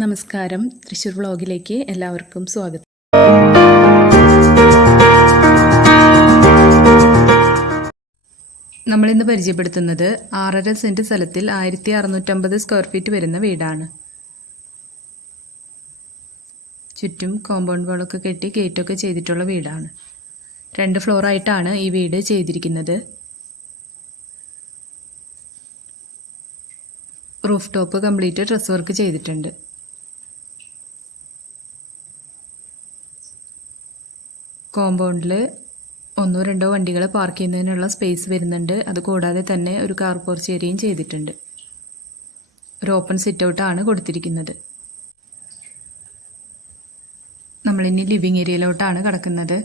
നമസ്കാരം. തൃശ്ശൂർ വ്ളോഗിലേക്ക് എല്ലാവർക്കും സ്വാഗതം. നമ്മളിന്ന് പരിചയപ്പെടുത്തുന്നത് ആറര സെന്റ് സ്ഥലത്തിൽ ആയിരത്തി അറുന്നൂറ്റമ്പത് സ്ക്വയർ ഫീറ്റ് വരുന്ന വീടാണ്. ചുറ്റും കോമ്പൗണ്ട് വാളൊക്കെ കെട്ടി ഗേറ്റൊക്കെ ചെയ്തിട്ടുള്ള വീടാണ്. രണ്ട് ഫ്ലോറായിട്ടാണ് ഈ വീട് ചെയ്തിരിക്കുന്നത്. Roof top complete truss work ചെയ്തിട്ടുണ്ട്. കോമ്പൗണ്ടിൽ ഒന്നോ രണ്ടോ വണ്ടികൾ പാർക്ക് ചെയ്യുന്നതിനുള്ള സ്പേസ് വരുന്നുണ്ട്. അത് കൂടാതെ തന്നെ ഒരു കാർ പോർച്ച് ഏരിയയും ചെയ്തിട്ടുണ്ട്. ഒരു ഓപ്പൺ സിറ്റ് ഔട്ടാണ് കൊടുത്തിരിക്കുന്നത്. നമ്മളിനി ലിവിങ് ഏരിയയിലോട്ടാണ് കിടക്കുന്നത്.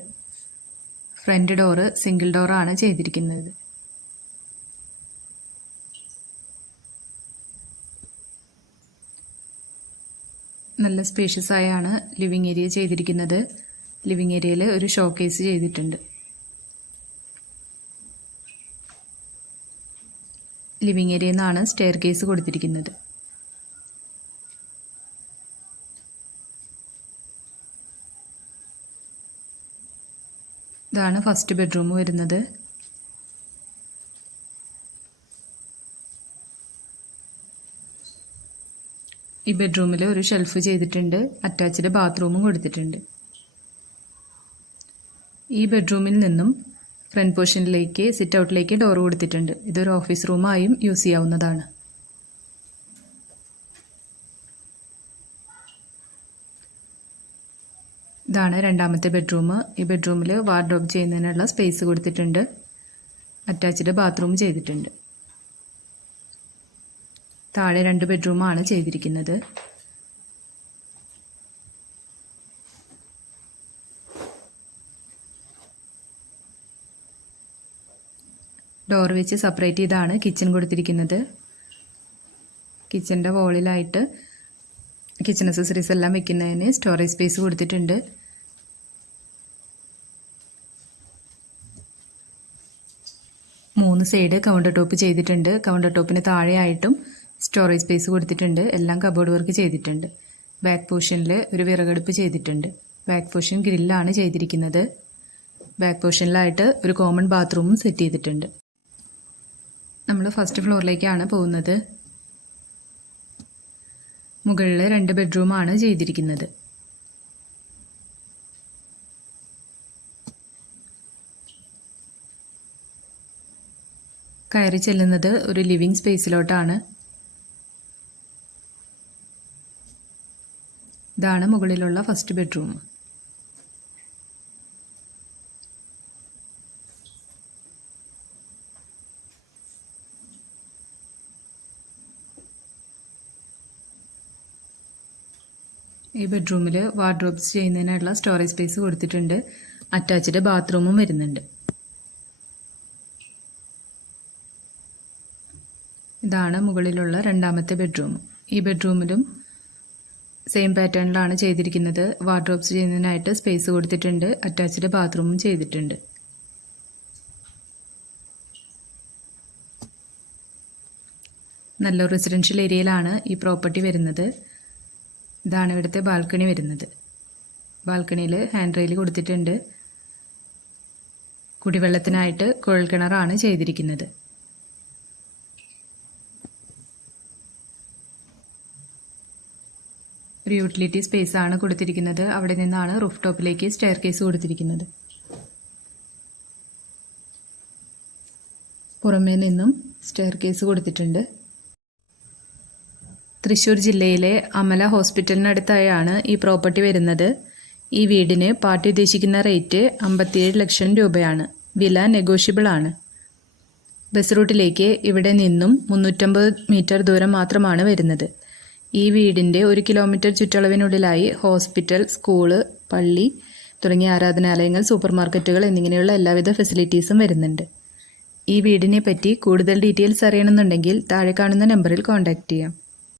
ഫ്രണ്ട് ഡോറ് സിംഗിൾ ഡോറാണ് ചെയ്തിരിക്കുന്നത്. നല്ല സ്പേഷ്യസ് ആയാണ് ലിവിങ് ഏരിയ ചെയ്തിരിക്കുന്നത്. ലിവിങ് ഏരിയയിൽ ഒരു ഷോക്കേസ് ചെയ്തിട്ടുണ്ട്. ലിവിങ് ഏരിയയിൽ നിന്നാണ് സ്റ്റെയർ കേസ് കൊടുത്തിരിക്കുന്നത്. ഇതാണ് ഫസ്റ്റ് ബെഡ്റൂം വരുന്നത്. ഈ ബെഡ്റൂമിൽ ഒരു ഷെൽഫ് ചെയ്തിട്ടുണ്ട്. അറ്റാച്ച്ഡ് ബാത്റൂമും കൊടുത്തിട്ടുണ്ട്. ഈ ബെഡ്റൂമിൽ നിന്നും ഫ്രണ്ട് പോർഷനിലേക്ക് സിറ്റ് ഔട്ടിലേക്ക് ഡോർ കൊടുത്തിട്ടുണ്ട്. ഇതൊരു ഓഫീസ് റൂമായും യൂസ് ചെയ്യാവുന്നതാണ്. ഇതാണ് രണ്ടാമത്തെ ബെഡ്റൂം ഈ ബെഡ്റൂമിൽ വാർഡ്രോബ് ചെയ്യുന്നതിനുള്ള സ്പേസ് കൊടുത്തിട്ടുണ്ട്. അറ്റാച്ച്ഡ് ബാത്റൂം ചെയ്തിട്ടുണ്ട്. താഴെ രണ്ട് ബെഡ്റൂമാണ് ചെയ്തിരിക്കുന്നത്. ഡോർ വെച്ച് സെപ്പറേറ്റ് ചെയ്താണ് കിച്ചൺ കൊടുത്തിരിക്കുന്നത്. കിച്ചന്റെ വോളിലായിട്ട് കിച്ചൺ അക്സസറീസ് എല്ലാം വെക്കുന്നതിന് സ്റ്റോറേജ് സ്പേസ് കൊടുത്തിട്ടുണ്ട്. മൂന്ന് സൈഡ് കൗണ്ടർ ടോപ്പ് ചെയ്തിട്ടുണ്ട്. കൗണ്ടർ ടോപ്പിന് താഴെയായിട്ടും സ്റ്റോറേജ് സ്പേസ് കൊടുത്തിട്ടുണ്ട്. എല്ലാം കബോർഡ് വർക്ക് ചെയ്തിട്ടുണ്ട്. ബാക്ക് പോർഷനിൽ ഒരു വിറകടുപ്പ് ചെയ്തിട്ടുണ്ട്. ബാക്ക് പോർഷൻ ഗ്രില്ലാണ് ചെയ്തിരിക്കുന്നത്. ബാക്ക് പോർഷനിലായിട്ട് ഒരു കോമൺ ബാത്റൂമും സെറ്റ് ചെയ്തിട്ടുണ്ട്. നമ്മൾ ഫസ്റ്റ് ഫ്ലോറിലേക്കാണ് പോകുന്നത്. മുകളിൽ രണ്ട് ബെഡ്റൂമാണ് ചെയ്തിരിക്കുന്നത്. കയറി ചെല്ലുന്നത് ഒരു ലിവിങ് സ്പേസിലോട്ടാണ് ഇതാണ് മുകളിലുള്ള ഫസ്റ്റ് ബെഡ്റൂം ഈ ബെഡ്റൂമിൽ വാർഡ്രോബ്സ് ചെയ്യുന്നതിനുള്ള സ്റ്റോറേജ് സ്പേസ് കൊടുത്തിട്ടുണ്ട്. അറ്റാച്ച്ഡ് ബാത്റൂമും വരുന്നുണ്ട്. ഇതാണ് മുകളിലുള്ള രണ്ടാമത്തെ ബെഡ്റൂം ഈ ബെഡ്റൂമിലും സെയിം പാറ്റേണിലാണ് ചെയ്തിരിക്കുന്നത്. വാർഡ്രോബ്സ് ചെയ്യുന്നതിനായിട്ട് സ്പേസ് കൊടുത്തിട്ടുണ്ട്. അറ്റാച്ച്ഡ് ബാത്റൂമും ചെയ്തിട്ടുണ്ട്. നല്ല റെസിഡൻഷ്യൽ ഏരിയയിലാണ് ഈ പ്രോപ്പർട്ടി വരുന്നത്. ഇതാണ് ഇവിടുത്തെ ബാൽക്കണി വരുന്നത്. ബാൽക്കണിയിൽ ഹാൻഡ് റെയിൽ കൊടുത്തിട്ടുണ്ട്. കുടിവെള്ളത്തിനായിട്ട് കുഴൽക്കിണറാണ് ചെയ്തിരിക്കുന്നത്. ഒരു യൂട്ടിലിറ്റി സ്പേസ് ആണ് കൊടുത്തിരിക്കുന്നത്. അവിടെ നിന്നാണ് റൂഫ് ടോപ്പിലേക്ക് സ്റ്റെയർ കേസ് കൊടുത്തിരിക്കുന്നത്. പുറമേ നിന്നും സ്റ്റെയർ കേസ് കൊടുത്തിട്ടുണ്ട്. തൃശ്ശൂർ ജില്ലയിലെ അമല ഹോസ്പിറ്റലിനടുത്തായാണ് ഈ പ്രോപ്പർട്ടി വരുന്നത്. ഈ വീടിന് പാർട്ടി ഉദ്ദേശിക്കുന്ന റേറ്റ് അമ്പത്തിയേഴ് ലക്ഷം രൂപയാണ്. വില നെഗോഷ്യബിൾ ആണ്. ബസ് റൂട്ടിലേക്ക് ഇവിടെ നിന്നും മുന്നൂറ്റമ്പത് മീറ്റർ ദൂരം മാത്രമാണ് വരുന്നത്. ഈ വീടിന്റെ ഒരു കിലോമീറ്റർ ചുറ്റളവിനുള്ളിലായി ഹോസ്പിറ്റൽ സ്കൂൾ പള്ളി തുടങ്ങിയ ആരാധനാലയങ്ങൾ സൂപ്പർ മാർക്കറ്റുകൾ എന്നിങ്ങനെയുള്ള എല്ലാവിധ ഫെസിലിറ്റീസും വരുന്നുണ്ട്. ഈ വീടിനെ പറ്റി കൂടുതൽ ഡീറ്റെയിൽസ് അറിയണമെന്നുണ്ടെങ്കിൽ താഴെ കാണുന്ന നമ്പറിൽ കോൺടാക്റ്റ് ചെയ്യാം.